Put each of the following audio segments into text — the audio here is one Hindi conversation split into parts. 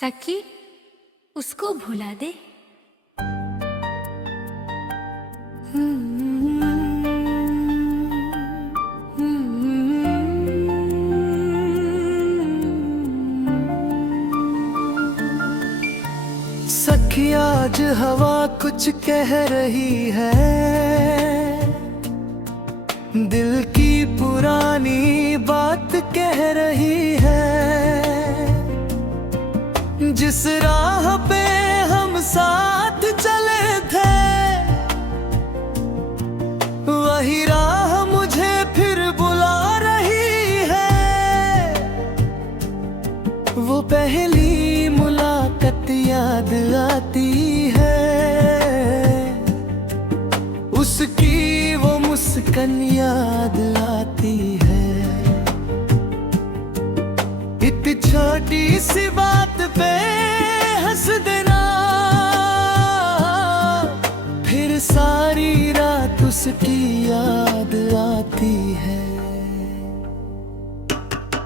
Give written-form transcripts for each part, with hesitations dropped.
सखी उसको भुला दे। सखी आज हवा कुछ कह रही है, दिल की पुरानी बात कह रही है। जिस राह पे हम साथ चले थे, वही राह मुझे फिर बुला रही है। वो पहली मुलाकात याद आती है, उसकी वो मुस्कान याद आती है। इतनी छोटी सी बात पे हंस देना, फिर सारी रात उसकी याद आती है।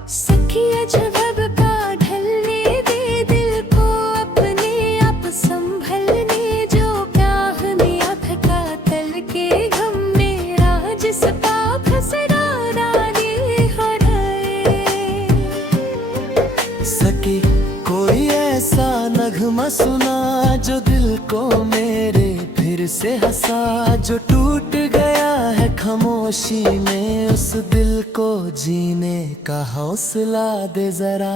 सखिया जब का ढलने दे दिल को, अपने आप संभलने जो प्याह में अथका तल के गम मेरा जिस पाप हसरा रानी हराए। सकी कोई ऐसा नगमा सुना जो दिल को मेरे फिर से हंसा, जो टूट गया है खामोशी में। उस दिल को जीने का हौसला दे जरा।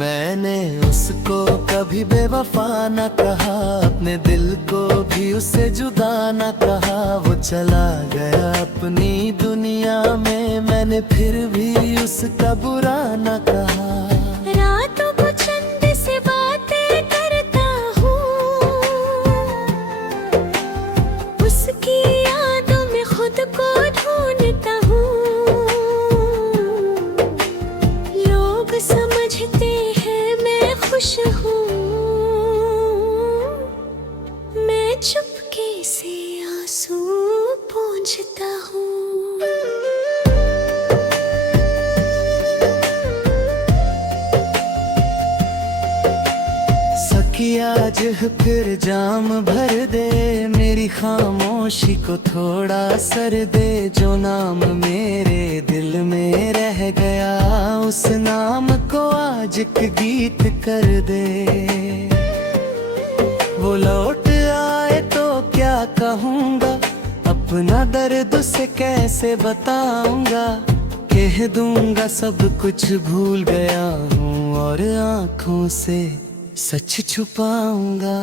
मैंने उसको कभी बेवफा न कहा, अपने दिल को भी उससे जुदा न कहा। वो चला गया अपनी दुनिया में, मैंने फिर भी उसका बुरा न कहा। रातों को चंद से बातें करता हूँ, उसकी यादों में खुद को ढूंढता हूँ। लोग समझते हैं मैं खुश हूँ, मैं चुपके से आंसू पोंछता हूँ। सखी आज फिर जाम भर दे, मेरी खामोशी को थोड़ा सर दे। जो नाम मेरे दिल में रह गया, उस नाम को आज एक गीत कर दे। वो लौट आए तो क्या कहूँगा, अपना दर्द उसे कैसे बताऊंगा। कह दूंगा सब कुछ भूल गया हूँ, और आँखों से सच छुपाऊंगा।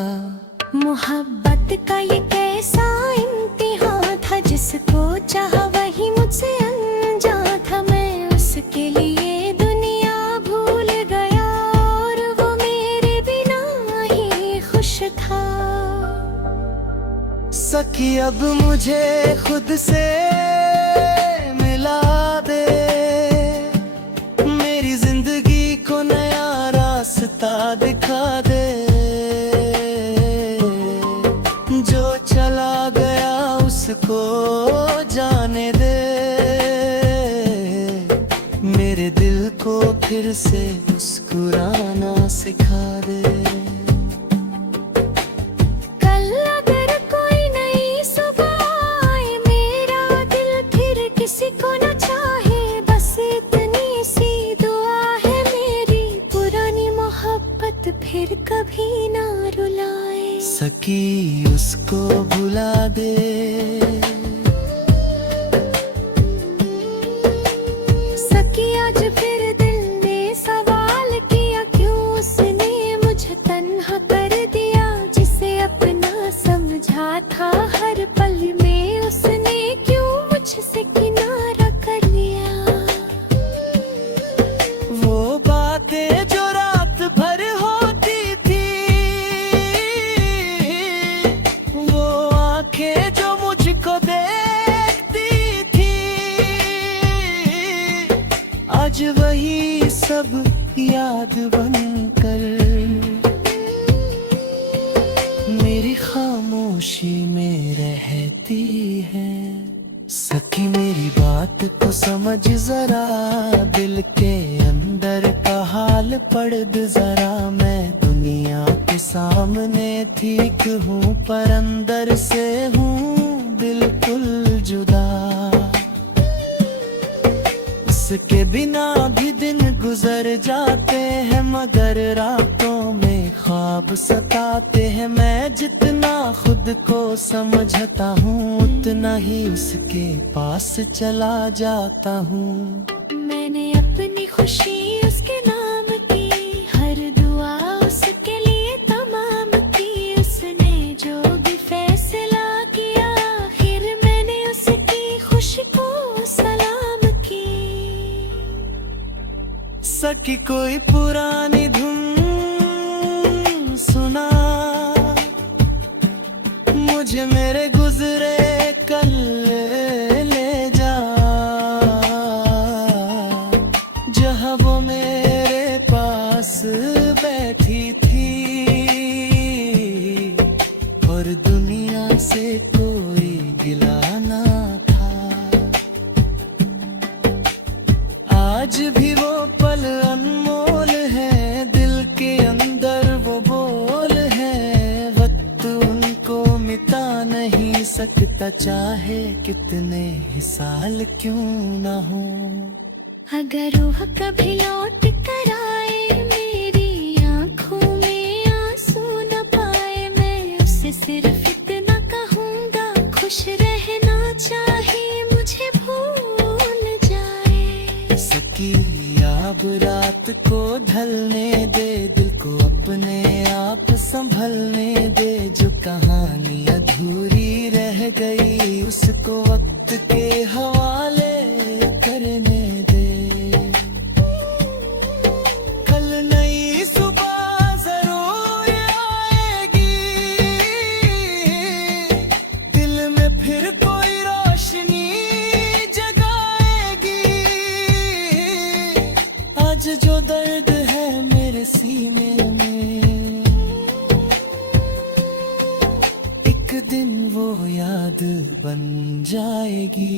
मोहब्बत का ये कैसा इम्तिहान था, जिसको चाहा वही मुझसे अनजान था। मैं उसके लिए दुनिया भूल गया, और वो मेरे बिना ही खुश था। सखी अब मुझे खुद से मिला दे, मेरी जिंदगी को नया रास्ता दिखा दे। जो चला गया उसको जाने दे, मेरे दिल को फिर से मुस्कुराना सिखा दे। कल अगर कोई नई सुबह आए, मेरा दिल फिर किसी को न चाहे। बस इतनी सी दुआ है मेरी, पुरानी मोहब्बत फिर कभी ना रुलाए। सकी उसको भुला दे। सकी आज फिर दिल ने सवाल किया, क्यों उसने मुझे तन्हा कर दिया। जिसे अपना समझा था हर पल में, उसने क्यों मुझसे किनारा कर लिया। वो बातें जो रात भर होती थी, वो आंखें जो मुझको देखती थी, आज वही सब याद बनकर मेरी खामोशी में रहती है। सखी मेरी बात को समझ जरा, दिल के अंदर का हाल पढ़ जरा। मैं दुनिया दुनिया के सामने ठीक हूँ पर अंदर से हूँ बिल्कुल जुदा। उसके बिना भी दिन गुजर जाते हैं मगर रातों में ख्वाब सताते हैं। मैं जितना खुद को समझता हूँ उतना ही उसके पास चला जाता हूँ। मैंने अपनी खुशी उसके नाम की, हर दुआ उसके लिए तमाम की। उसने जो भी फैसला किया आखिर मैंने उसकी खुशी को सलाम की। सकी कोई पुरानी धुन सुना मुझे मेरे गुजरे कल ले जा, जहाँ वो मेरे पास बैठी थी और दुनिया से कोई गिला ना था। आज भी वो पल अनमोल है, दिल के अंदर वो बोल है। वक्त उनको मिटा नहीं सकता चाहे कितने ही साल क्यों ना हो। अगर रूह कभी लौट कर आए मेरी आंखों में आंसू न पाए, मैं उससे सिर्फ इतना कहूँगा खुश रहना चाहे मुझे भूल जाए। सकी अब रात को ढलने दे, दिल को अपने आप संभलने दे। जो कहानी अधूरी रह गई उसको वक्त के हवाले करने दे। कल नई सुबह जरूर आएगी, दिल में फिर कोई रोशनी जगाएगी। आज जो दर्द है मेरे सीने में एक दिन वो याद बन जाएगी।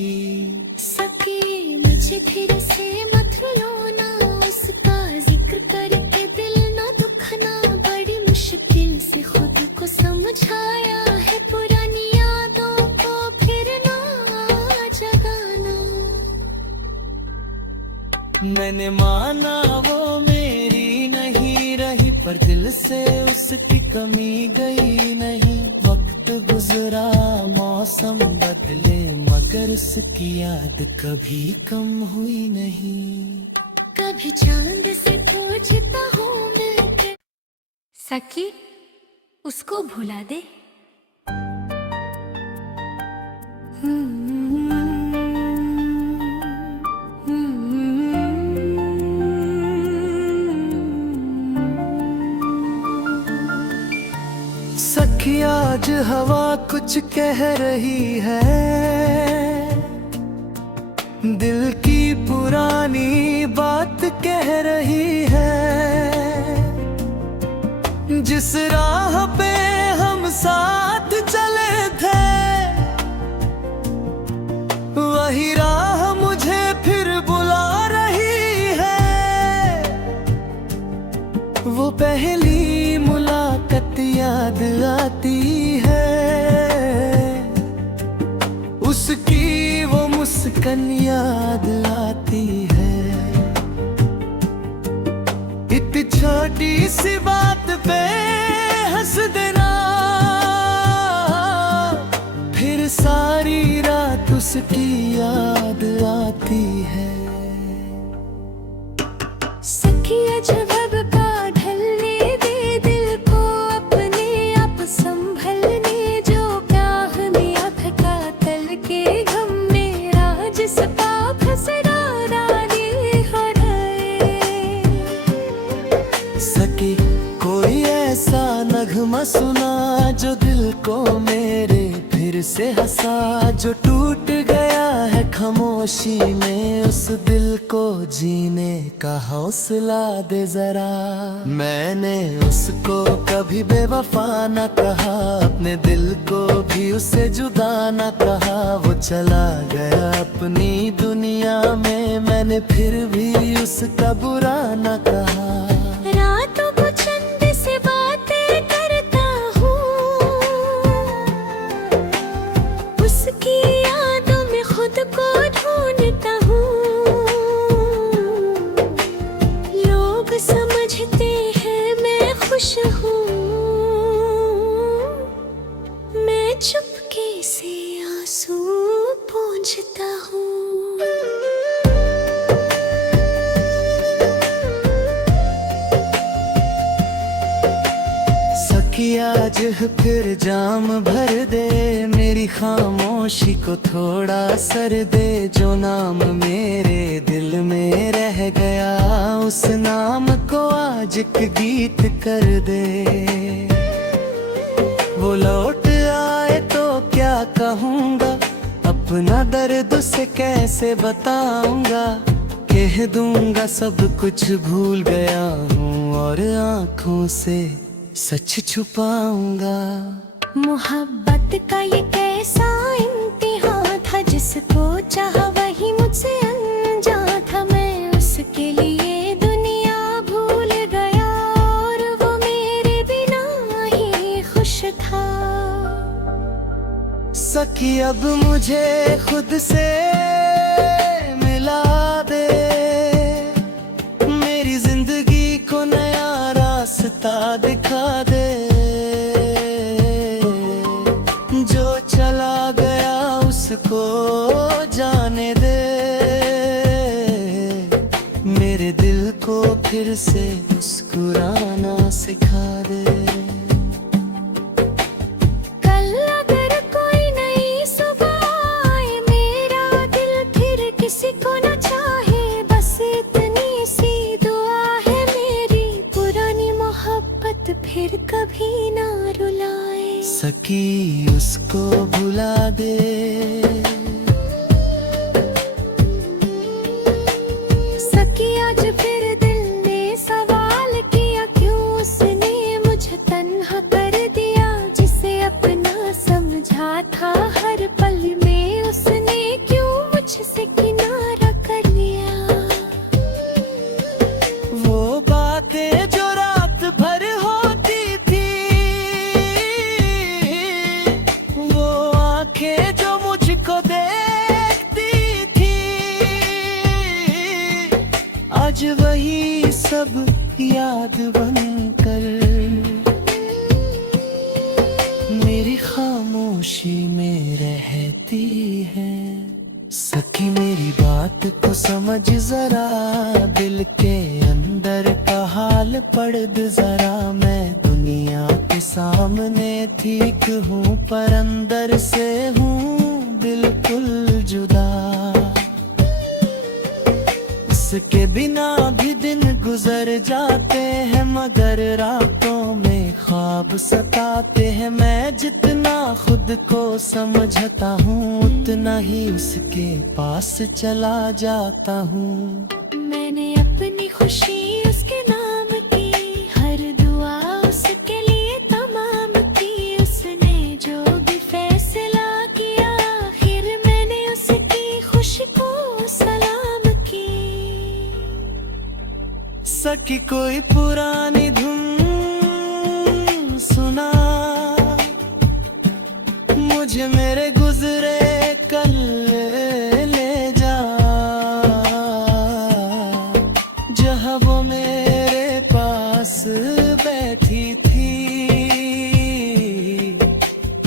सके मुझे फिर से मत रोना, उसका जिक्र करके दिल न दुखना। बड़ी मुश्किल से खुद को समझाया है पुरानी यादों को फिर ना जगाना। मैंने माना वो मेरी नहीं रही पर दिल से उसकी कमी गई नहीं। वक्त गुजरा मौसम बदले मगर उसकी याद कभी कम हुई नहीं। कभी चांद से पूछता हूँ मैं, सखी उसको भुला दे। सखी आज हवा कुछ कह रही है, दिल की पुरानी बात कह रही है। जिस राह पे हम साथ चले थे वही राह मुझे फिर बुला रही है। वो पहली मुलाकात याद आती है, उसकी वो मुस्कान याद आती है। इतनी छोटी सी बात पे हंस देना, फिर सारी रात उसकी याद आती है। सखिया जब का ढलने दे, दिल को अपने आप संभलने। जो प्याह में अधका तल के गम में राज सका फसरा रानी हो रहे। सकी कोई ऐसा नगमा सुना जो दिल को मेरे फिर से हंसा। जो टूट गया है खामोशी में उस दिल को जीने का हौसला दे जरा। मैंने उसको कभी बेवफा न कहा, अपने दिल को भी उससे जुदा न कहा। वो चला गया अपनी दुनिया में, मैंने फिर भी उसका बुरा न कहा। रातों को चंद से बात खुश हूँ। मैं चुपके से आंसू पोंछता हूँ। सखिया आज फिर जाम भर दे, मेरी खामोशी को थोड़ा सर दे। जो नाम मेरे दिल में रह गया, उस नाम को आज एक गीत कर दे। वो लौट आए तो क्या कहूँगा, अपना दर्द उसे कैसे बताऊंगा। कह दूंगा सब कुछ भूल गया हूँ, और आँखों से सच छुपाऊंगा। मोहब्बत का ये कैसा इम्तिहान था, जिसको चाहा वही मुझसे अनजान था। मैं उसके लिए दुनिया भूल गया, और वो मेरे बिना ही खुश था। सखी अब मुझे खुद से मिला दे, मेरी जिंदगी को नया रास्ता दिखा दे। जो चला गया उसको जाने दे, मेरे दिल को फिर से मुस्कुराना सिखा दे। कल अगर कोई नई सुबह आए, मेरा दिल फिर किसी को न चाहे। बस इतनी सी दुआ है मेरी, पुरानी मोहब्बत फिर कभी ना रुलाए। सकी उसको भुला दे। सकी आज फिर दिल ने सवाल किया, क्यों उसने मुझे तन्हा कर दिया। जिसे अपना समझा था हर पल में, उसने क्यों मुझसे किनारा कर लिया। वो बातें जो रात भर होती थी, वो आंखें जो मुझको देखती थी, आज वही सब याद बनकर मेरी खामोशी में रहती है। सखी मेरी बात को समझ जरा, दिल के अंदर का हाल पढ़ दे जरा। मैं दुनिया के सामने ठीक हूँ, पर अंदर से हूँ बिल्कुल जुदा। उसके बिना भी दिन गुजर जाते हैं, मगर रातों में ख्वाब सताते हैं। मैं जितना खुद को समझता हूँ, उतना ही उसके पास चला जाता हूँ। मैंने अपनी खुशी उसके नाम की, हर दुआ उसके लिए तमाम की। उसने जो भी फैसला किया, आखिर मैंने उसकी खुशी को सलाम की। सखी कोई पुरानी धुन सुना, मुझे मेरे गुजरे कल ले जा। जहाँ वो मेरे पास बैठी थी,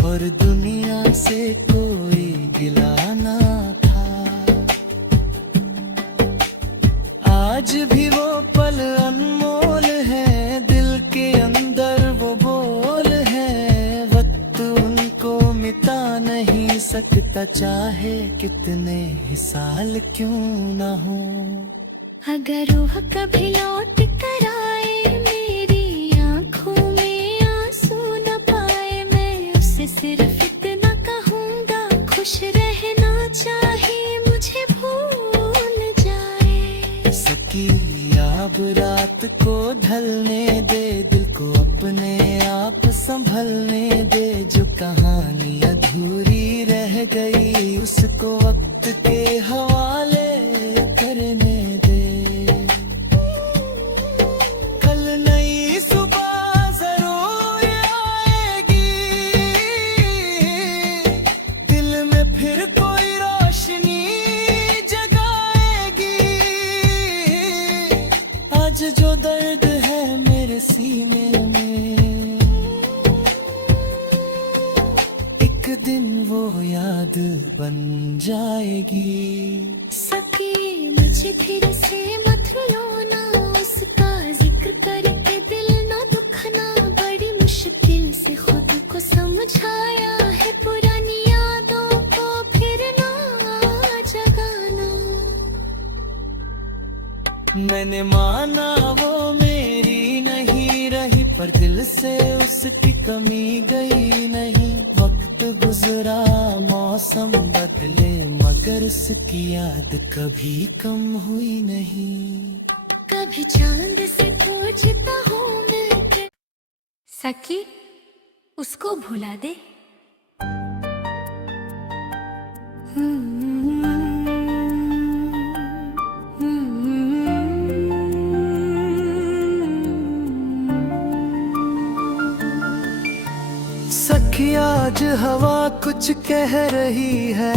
और दुनिया से कोई गिला ना था। आज भी वो पल अनमोल है, दिल के अंदर वो बोल है। वक्त उनको मिटा नहीं सकता, चाहे कितने ही साल क्यों ना हो। अगर रूह कभी लौट कर आए, मेरी आंखों में आंसू न पाए। मैं उसे सिर्फ इतना कहूँगा, खुश रहना चाहे मुझे भूल जाए। सकी अब रात को ढलने दे, दिल को अपने आप संभलने दे। जो कहानी अधूरी रह गई, उसको वक्त के हवाले करने दे। कल नई सुबह जरूर आएगी, दिल में फिर कोई रोशनी जगाएगी। आज जो दर्द है मेरे मेरे सीने में। एक दिन वो याद बन जाएगी। सके मुझे फिर से मत लो ना, उसका जिक्र करके दिल ना दुखना। बड़ी मुश्किल से खुद को समझाया है, पुरानी यादों को फिर ना जगाना। मैंने माना वो मेरी नहीं रही, पर दिल से उसकी कमी गई नहीं। वक्त गुजरा, मौसम बदले, मगर उसकी याद कभी कम हुई नहीं। कभी चांद से पूछता हूँ मैं, सखी उसको भुला दे। सखी आज हवा कुछ कह रही है,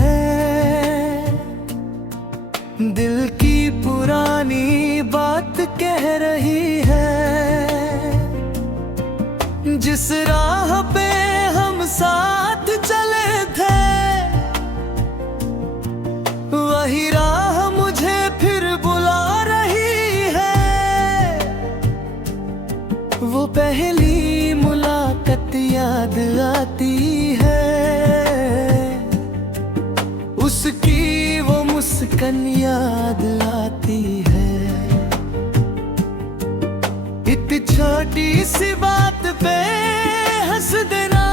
दिल की पुरानी बात कह रही है। जिस राह पे हम साथ चले थे, वही राह मुझे फिर बुला रही है। वो पहली मुलाकात याद आती है, उसकी वो मुस्कान याद आती है। इतनी छोटी सी बात पे हंस देना,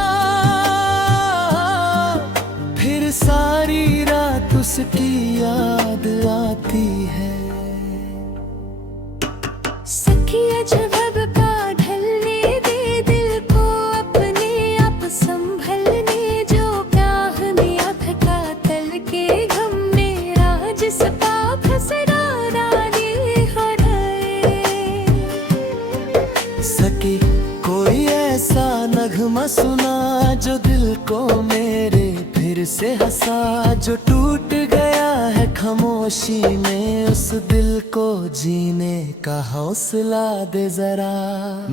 फिर सारी रात उसकी याद आती है। सखिया जब का ढलने दे दिल को, अपने आप संभलने जो प्याह में अधका तल के गम मेरा जिस पाप सरा डाले हराए। सकी कोई ऐसा नगमा सुना जो दिल को मेरे फिर से हंसा। जो टूट गया है खामोशी में, उस दिल को जीने का हौसला दे जरा।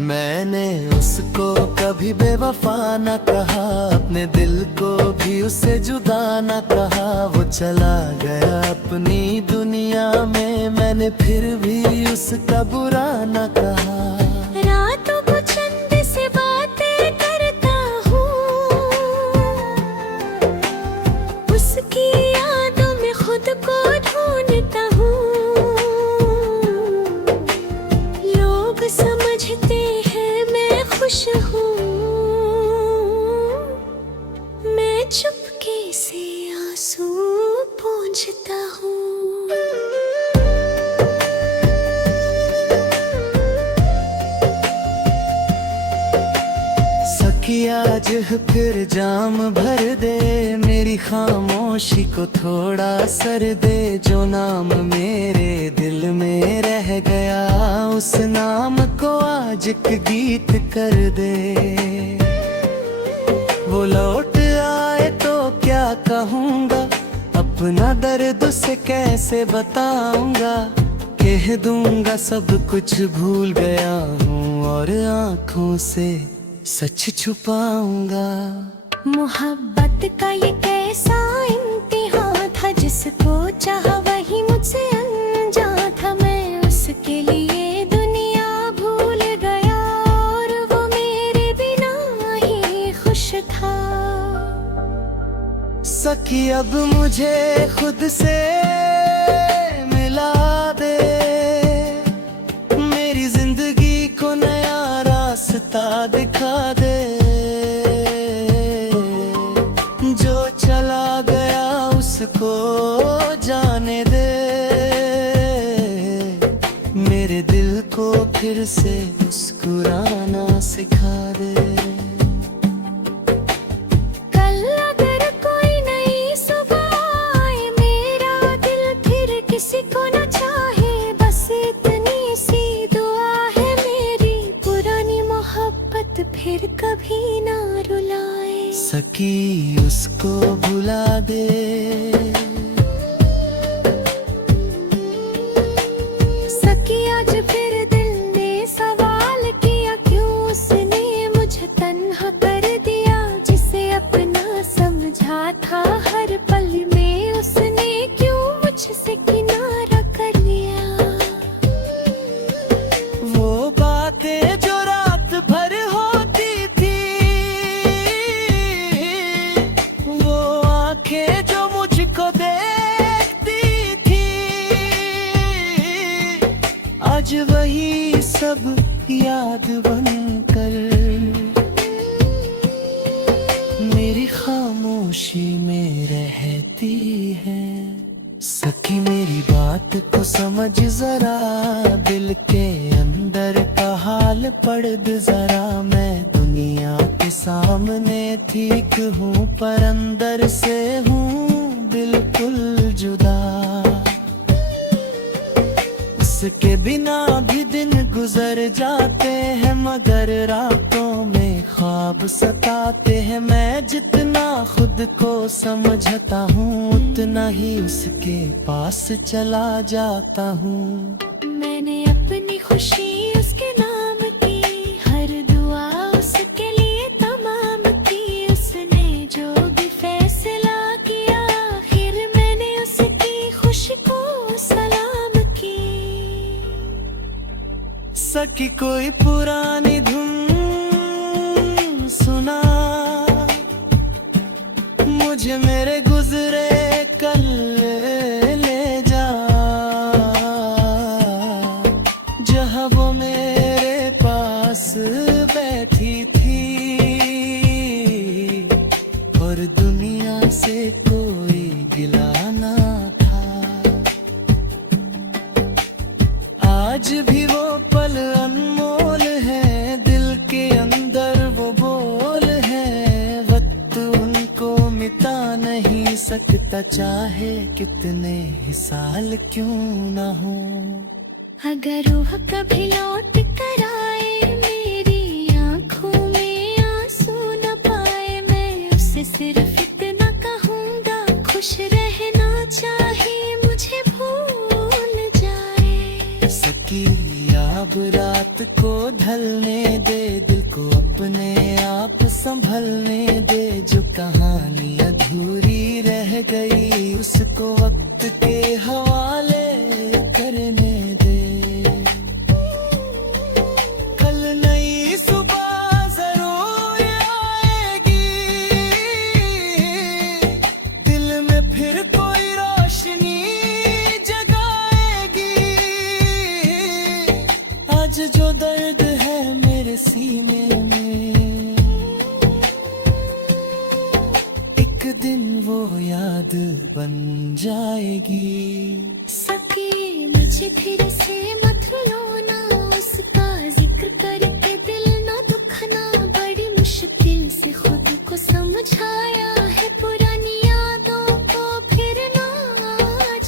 मैंने उसको कभी बेवफा न कहा, अपने दिल को भी उससे जुदा न कहा। वो चला गया अपनी दुनिया में, मैंने फिर भी उसका बुरा न कहा। रातों को चंद से बातें करता हूँ, उसकी यादों में खुद को ढूंढता हूँ। लोग समझते हैं मैं खुश हूँ, मैं चुपके से आंसू पोंछता हूँ। सखी आज फिर जाम भर दे, मेरी खामोशी को थोड़ा सर दे। जो नाम मेरे दिल में रह गया, उस नाम को आज एक गीत कर दे। वो लौट आए तो क्या कहूँगा, अपना दर्द उसे कैसे बताऊंगा। कह दूंगा सब कुछ भूल गया हूँ, और आँखों से सच छुपाऊंगा। मोहब्बत का ये कैसा इम्तिहान था, जिसको चाहा वही मुझसे अनजान था। मैं उसके लिए दुनिया भूल गया, और वो मेरे बिना ही खुश था। सखी अब मुझे खुद से मिला दे, मेरी जिंदगी को नया रास्ता दिखा दे। जो चला गया उसको जाने दे, मेरे दिल को फिर से मुस्कुराना सिखा दे। कल अगर कोई नई सुबह आए, मेरा दिल फिर किसी को न चाहे। बस इतनी सी दुआ है मेरी, पुरानी मोहब्बत फिर कभी ना रुलाए। सकी उसको भुला दे। सकी आज फिर दिल ने सवाल किया, खामोशी में रहती है। सखी मेरी बात को समझ जरा, दिल के अंदर का हाल पढ़ दे जरा। मैं दुनिया के सामने ठीक हूँ पर अंदर से हूँ बिल्कुल जुदा। उसके बिना भी दिन गुजर जाते हैं मगर रातों में ख्वाब सताते हैं। मैं जितना खुद को समझता हूँ उतना ही उसके पास चला जाता हूँ। मैंने अपनी खुशी उसके नाम की, हर दुआ उसके लिए तमाम की। उसने जो भी फैसला किया आखिर मैंने उसकी खुशी को सलाम की। सखी कोई पुरानी धुन सुना, मुझे मेरे गुजरे कल ले जा। जहाँ वो मेरे पास बैठी थी और दुनिया से कोई गिला ना था। आज भी वो पल अनमोल है, दिल के अंदर वो बोल है। वक्त उनको मिटा नहीं सकता चाहे कितने ही साल क्यों ना हो। अगर रूह कभी लौट कर आए मेरी आंखों में आंसू न पाए, मैं उसे सिर्फ इतना कहूँगा खुश रहना चाहे मुझे भूल जाए। सकी अब रात को ढलने दे, दिल को अपने आप संभलने दे। जो कहानी अधूरी रह गई उसको वक्त के हवाले करने दे। कल नई सुबह जरूर आएगी, दिल में फिर कोई रोशनी जगाएगी। आज जो दर्द है मेरे सीने में, एक दिन वो याद बन जाएगी। सके मुझे फिर से मत रोना, उसका जिक्र करके दिल न दुखना। बड़ी मुश्किल से खुद को समझाया है, पुरानी यादों को फिर ना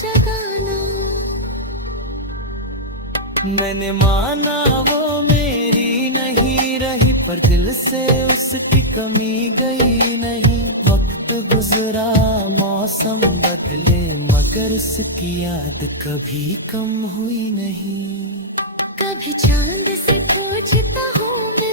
जगाना। मैंने माना वो मेरी नहीं रही पर दिल से उसकी कमी गई नहीं। वक्त गुजरा मौसम बदले मगर उसकी याद कभी कम हुई नहीं। कभी चांद से पूछता हूँ मैं